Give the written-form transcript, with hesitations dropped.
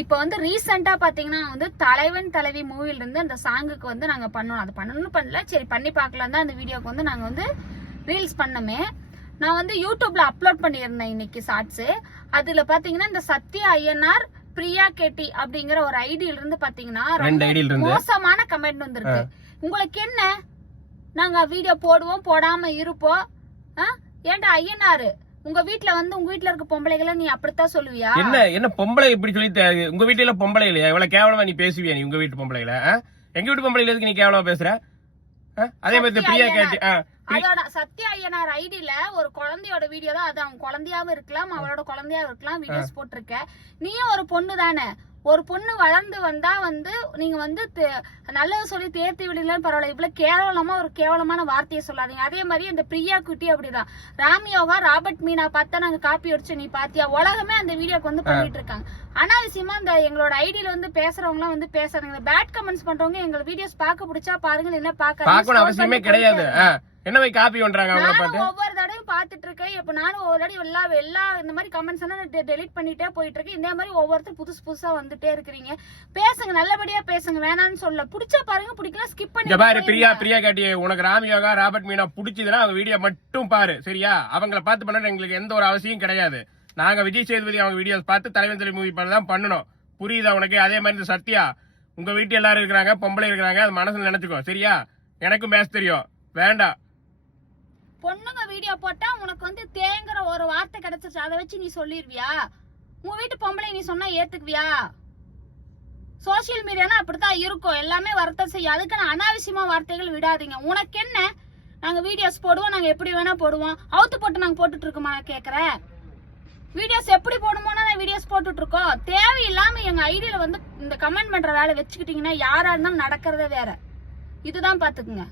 இப்ப வந்து ரீசெண்டா பாத்தீங்கன்னா வந்து தலைவன் தலைவி மூவில இருந்து அந்த சாங்குக்கு வந்து நாங்க பண்ணோம். அது பண்ணணும்னு பண்ணல, சரி பண்ணி பார்க்கலாம் தான் அந்த வீடியோக்கு வந்து நாங்க வந்து ரீல்ஸ் பண்ணமே. நான் வந்து யூடியூப்ல அப்லோட் பண்ணியிருந்தேன் இன்னைக்கு ஷார்ட்ஸ். அதுல பாத்தீங்கன்னா இந்த சத்யா ஐயனார் பிரியா கேட்டி அப்படிங்கிற ஒரு ஐடியில இருந்து பாத்தீங்கன்னா மோசமான கமெண்ட் வந்திருக்கு. உங்களுக்கு என்ன, நாங்க வீடியோ போடுவோம் போடாம இருப்போம். ஏன்டா ஐயனாரு, உங்க வீட்ல வந்து உங்க வீட்ல இருக்க பொம்பளைகளை நீ அப்படித்தான் சொல்லுவியா? என்ன பொம்பளை இப்படி சொல்லி உங்க வீட்டுல பொம்பளை இல்லையா? இவ்வளவு கேவலமா நீ பேசுவியா? நீ உங்க வீட்டு பொம்பளைல எங்க வீட்டு பொம்பளைல எதுக்கு நீ கேவலமா பேசுற? அதே மாதிரி பிரியா கேட்டி அதோட சத்யா ஐயனார் ஐடியில ஒரு குழந்தையோட வீடியோ தான் அது. அவங்க குழந்தையாவும் இருக்கலாம், அவளோட குழந்தையாவும் இருக்கலாம், வீடியோஸ் போட்டிருக்க. நீயும் ஒரு பொண்ணு தானே. ஒரு பொண்ணு வளர்ந்து வந்தா வந்து நீங்க வந்து நல்லது சொல்லி தேர்த்தி விடுங்கன்னு பரவாயில்ல, இவ்வளவு கேவலமா ஒரு கேவலமான வார்த்தையை சொல்லாதீங்க. அதே மாதிரி இந்த பிரியா குட்டி அப்படிதான். ராம்யோகா ராபர்ட் மீனா பார்த்தா நாங்க காப்பி அடிச்சு நீ பாத்தியா? உலகமே அந்த வீடியோக்கு வந்து பண்ணிட்டு இருக்காங்க. அனாவசியமா இந்த எங்களோட ஐடியில வந்து பேசுறவங்க எல்லாம் வந்து பேசுறாங்க. பேட் கமெண்ட்ஸ் பண்றவங்க எங்க வீடியோஸ் பார்க்க பிடிச்சா பாருங்க, என்ன பாக்க அவசியமே கிடையாது. என்ன போய் காப்பி பண்றாங்க அவங்கள பார்த்து ஒவ்வொரு தடவையும் பாத்துட்டு இருக்கேன். இப்ப நானும் ஒரு தடவை எல்லா இந்த மாதிரி கமெண்ட்ஸ் எல்லாம் டெலீட் பண்ணிட்டே போயிட்டு இருக்கு. இந்த மாதிரி ஒவ்வொருத்தரும் புதுசா வந்துட்டே இருக்கிறீங்க. பேசுங்க, நல்லபடியா பேசுங்க, வேணான்னு சொல்ல. பிடிச்சா பாருங்க, பிடிக்கலாம் ஸ்கிப் பண்ணி பாரு. பிரியா கேட்டி, உனக்கு ராம்யோகா ராபர்ட் மீனா பிடிச்சதுன்னா அவங்க வீடியோ மட்டும் பாரு, சரியா? அவங்கள பார்த்து பண்ண எங்களுக்கு எந்த ஒரு அவசியம் கிடையாது. நாங்க விஜய் சேதுபதி அவங்க வீடியோஸ் பார்த்து தலைவன் தலைவி மூவி பண்ணதான் பண்ணணும். புரியுதா உனக்கு? அதே மாதிரி இந்த சத்யா, உங்க வீட்டு எல்லாரும் இருக்கிறாங்க, பொம்பளை இருக்கிறாங்க, அது மனசுல நினைச்சுக்கோ, சரியா? எனக்கும் பேச தெரியும், வேண்டாம். பொண்ணுங்க வீடியோ போட்டா உனக்கு வந்து தேங்கிற ஒரு வார்த்தை கிடைச்சிச்சு, அதை வச்சு நீ சொல்லிருவியா? உங்க வீட்டு பொம்பளை நீ சொன்னா ஏத்துக்குவியா? சோசியல் மீடியானா அப்படித்தான் இருக்கும், எல்லாமே வருத்தம் செய்யும். அதுக்கு நான் அனாவசியமா வார்த்தைகள் விடாதீங்க. உனக்கு என்ன, நாங்க வீடியோஸ் போடுவோம், நாங்க எப்படி வேணா போடுவோம். அவுத்து போட்டு நாங்க போட்டுட்டு இருக்கோமா? நான் கேக்குறேன், வீடியோஸ் எப்படி போடுமோனா வீடியோஸ் போட்டுட்டு இருக்கோம். தேவையில்லாம எங்க ஐடியில வந்து இந்த கமெண்ட் பண்ற வேலை வச்சுக்கிட்டீங்கன்னா யாரா இருந்தாலும் நடக்கிறதே வேற. இதுதான் பாத்துக்குங்க.